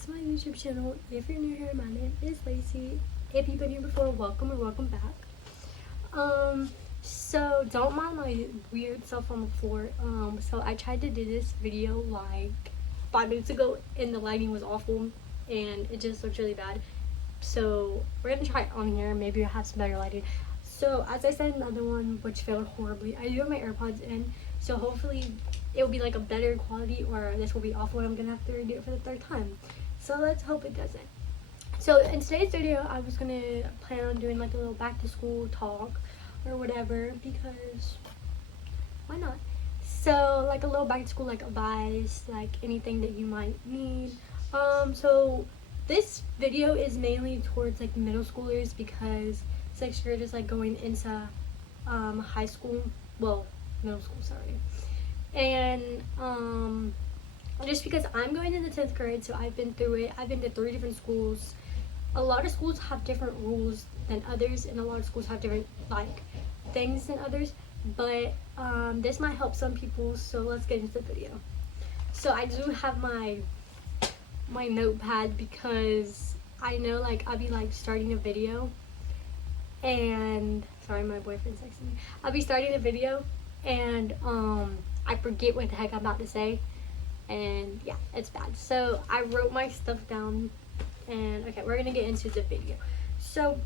back to my YouTube channel. If you're new here, my name is Lacey. If you've been here before, welcome or welcome back. So don't mind my weird stuff on the floor. So I tried to do this video like 5 minutes ago and the lighting was awful and it just looked really bad. So we're gonna try it on here. Maybe I'll have some better lighting. So as I said, another one which failed horribly. I do have my AirPods in, so hopefully it will be like a better quality, or this will be awful and I'm gonna have to redo it for the third time. So let's hope it doesn't. So in today's video, I was gonna plan on doing like a little back to school talk or whatever, because why not? So like a little back to school like advice, like anything that you might need. So this video is mainly towards like middle schoolers, because 6th grade is like going into high school, well, middle school, sorry. And just because I'm going into 10th grade, so I've been through it. I've been to 3 different schools. A lot of schools have different rules than others, and a lot of schools have different like things than others, but this might help some people. So let's get into the video. So I do have my notepad, because I know like I'll be like starting a video, and sorry, my boyfriend's texting me. I'll be starting a video and I forget what the heck I'm about to say, and yeah, it's bad. So I wrote my stuff down, and okay, we're gonna get into the video. So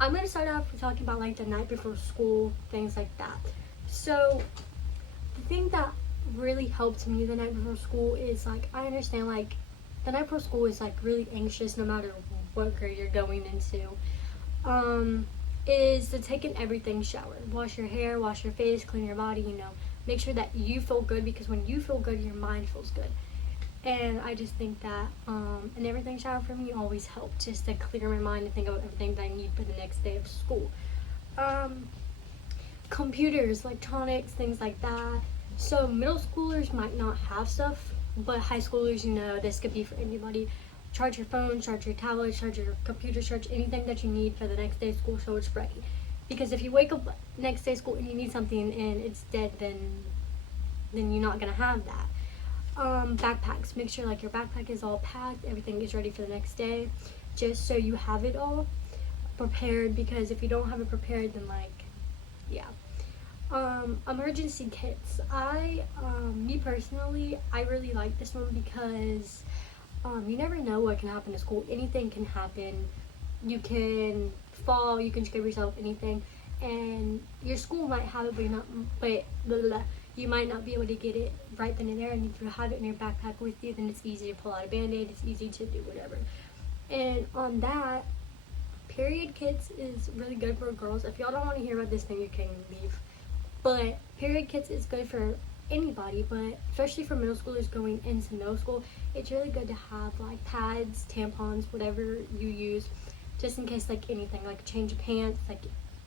I'm gonna start off with talking about like the night before school, things like that. So the thing that really helped me the night before school is like, I understand like the night before school is like really anxious no matter what grade you're going into. Is to take an everything shower, wash your hair, wash your face, clean your body, you know, make sure that you feel good, because when you feel good, your mind feels good. And I just think that an everything shower for me always helped, just to clear my mind and think of everything that I need for the next day of school. Computers, electronics, things like that. So middle schoolers might not have stuff, but high schoolers, you know, this could be for anybody. Charge your phone, charge your tablet, charge your computer, charge anything that you need for the next day of school, so it's ready. Because if you wake up next day of school and you need something and it's dead, then you're not gonna have that. Backpacks, make sure like your backpack is all packed, everything is ready for the next day, just so you have it all prepared, because if you don't have it prepared, then like, yeah. Emergency kits. Me personally, I really like this one, because you never know what can happen to school. Anything can happen. You can fall, you can scare yourself, anything. And your school might have it, but you might not be able to get it right then and there. And if you have it in your backpack with you, then it's easy to pull out a band-aid, it's easy to do whatever. And on that, period kits is really good for girls. If y'all don't want to hear about this, then you can leave. But period kits is good for anybody, but especially for middle schoolers going into middle school, it's really good to have like pads, tampons, whatever you use, just in case like anything, like a change of pants, like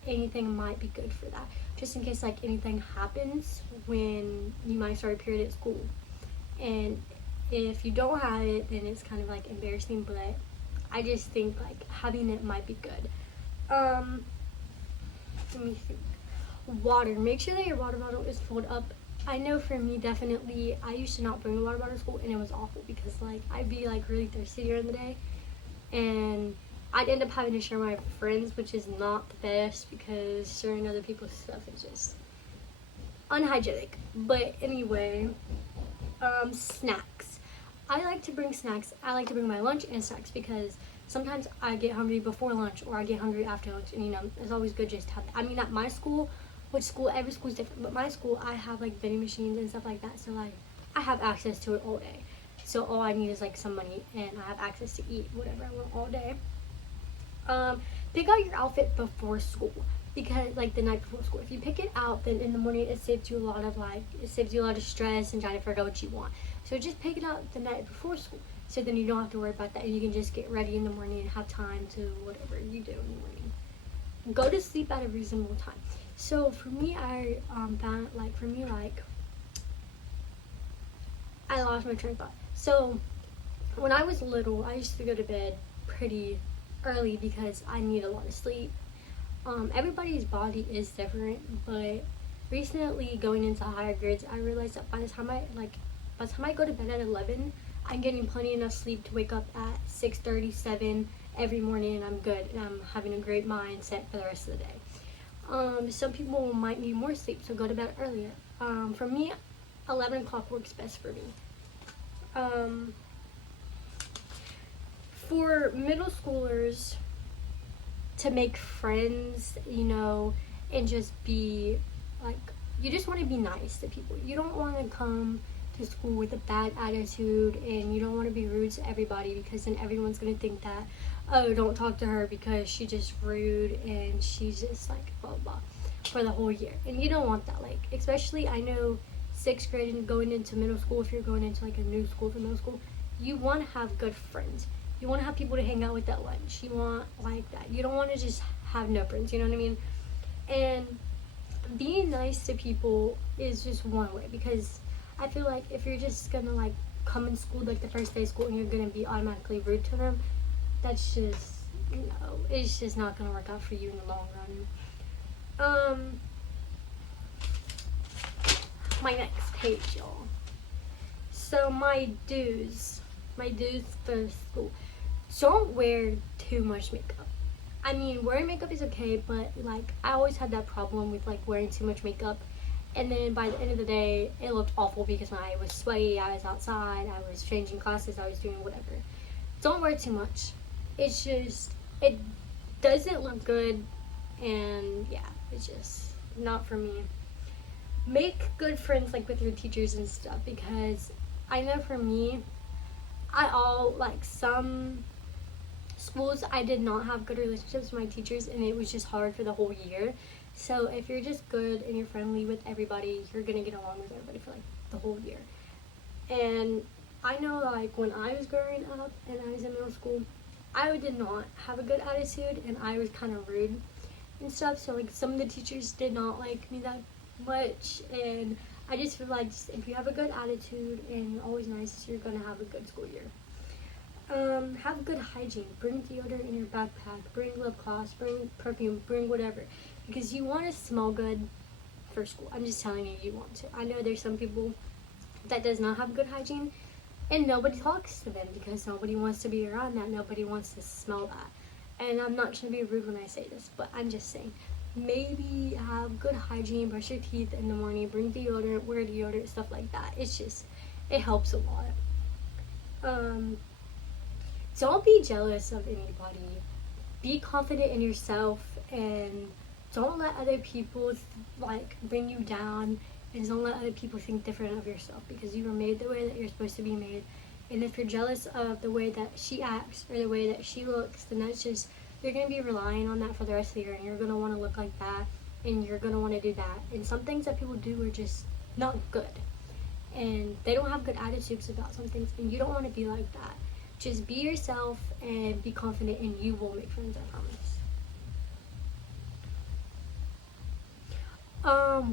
anything might be good for that, just in case like anything happens when you might start a period at school. And if you don't have it, then it's kind of like embarrassing, but I just think like having it might be good. Let me think. Water, make sure that your water bottle is filled up. I know for me, definitely, I used to not bring a water bottle to school, and it was awful, because like I'd be like really thirsty during the day, and I'd end up having to share my friends, which is not the best, because sharing other people's stuff is just unhygienic. But anyway, snacks. I like to bring snacks. I like to bring my lunch and snacks, because sometimes I get hungry before lunch, or I get hungry after lunch, and you know, it's always good just to have that. I mean, at my school, every school is different, but my school, I have like vending machines and stuff like that, so like I have access to it all day. So all I need is like some money, and I have access to eat whatever I want all day. Pick out your outfit before school, because like the night before school, if you pick it out, then in the morning it saves you a lot of stress and trying to figure out what you want. So just pick it out the night before school, so then you don't have to worry about that, and you can just get ready in the morning and have time to whatever you do in the morning. Go to sleep at a reasonable time. So for me, I found like I lost my train of thought. So when I was little, I used to go to bed pretty early because I need a lot of sleep. Everybody's body is different, but recently going into higher grades, I realized that by the time I go to bed at 11, I'm getting plenty enough sleep to wake up at 6:37 every morning, and I'm good, and I'm having a great mindset for the rest of the day. Some people might need more sleep, so go to bed earlier. For me, 11 o'clock works best for me. For middle schoolers, to make friends, and just be like, you just want to be nice to people. You don't want to come to school with a bad attitude, and you don't want to be rude to everybody, because then everyone's going to think that, oh, don't talk to her because she's just rude and she's just like blah blah for the whole year. And you don't want that. Like, especially, I know 6th grade and going into middle school, if you're going into like a new school for middle school, you want to have good friends. You want to have people to hang out with at lunch. You want like that. You don't want to just have no friends, you know what I mean? And being nice to people is just one way, because I feel like if you're just gonna like come in school like the first day of school and you're gonna be automatically rude to them, that's just, it's just not gonna work out for you in the long run. My next page, y'all. So my dues for school. Don't wear too much makeup. I mean, wearing makeup is okay, but like, I always had that problem with like wearing too much makeup, and then by the end of the day it looked awful because I was sweaty, I was outside, I was changing classes, I was doing whatever. Don't wear too much. It's just, it doesn't look good, and yeah, it's just not for me. Make good friends like with your teachers and stuff, because I know for me, some schools, I did not have good relationships with my teachers, and it was just hard for the whole year. So if you're just good and you're friendly with everybody, you're gonna get along with everybody for like the whole year. And I know, like, when I was growing up and I was in middle school, I did not have a good attitude, and I was kind of rude and stuff. So like, some of the teachers did not like me that much, and I just feel like, if you have a good attitude and you're always nice, you're gonna have a good school year. Have good hygiene. Bring deodorant in your backpack. Bring lip gloss. Bring perfume. Bring whatever, because you want to smell good for school. I'm just telling you, you want to. I know there's some people that does not have good hygiene, and nobody talks to them because nobody wants to be around that. Nobody wants to smell that. And I'm not trying to be rude when I say this, but I'm just saying, maybe have good hygiene. Brush your teeth in the morning. Bring deodorant. Wear deodorant. Stuff like that. It helps a lot. Don't be jealous of anybody. Be confident in yourself, and don't let other people like bring you down, and don't let other people think different of yourself, because you were made the way that you're supposed to be made. And if you're jealous of the way that she acts or the way that she looks, then that's just, you're going to be relying on that for the rest of the year, and you're going to want to look like that, and you're going to want to do that. And some things that people do are just not good, and they don't have good attitudes about some things, and you don't want to be like that. Just be yourself and be confident, and you will make friends, I promise.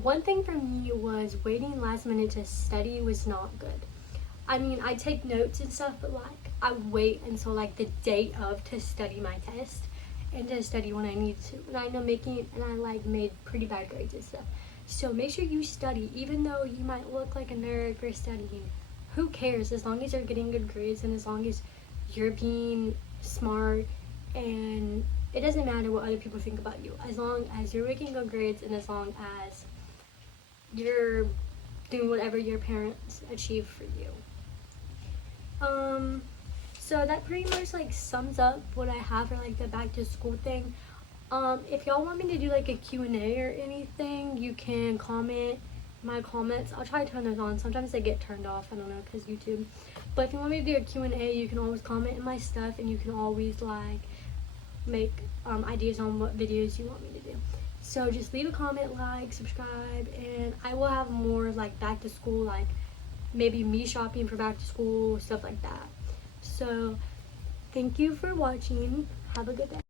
One thing for me was waiting last minute to study was not good. I mean, I take notes and stuff, but like, I wait until like the day of to study my test and to study when I need to. And I know I like made pretty bad grades and stuff. So make sure you study, even though you might look like a nerd for studying. Who cares? As long as you're getting good grades, and as long as you're being smart, and it doesn't matter what other people think about you, as long as you're making good grades, and as long as you're doing whatever your parents achieve for you. So that pretty much like sums up what I have for like the back to school thing. If y'all want me to do like a Q&A or anything, you can comment my comments. I'll try to turn those on. Sometimes they get turned off, I don't know, because YouTube. But if you want me to do a Q&A, you can always comment in my stuff, and you can always like make ideas on what videos you want me to do. So just leave a comment, like, subscribe, and I will have more like back to school, like maybe me shopping for back to school, stuff like that. So thank you for watching. Have a good day.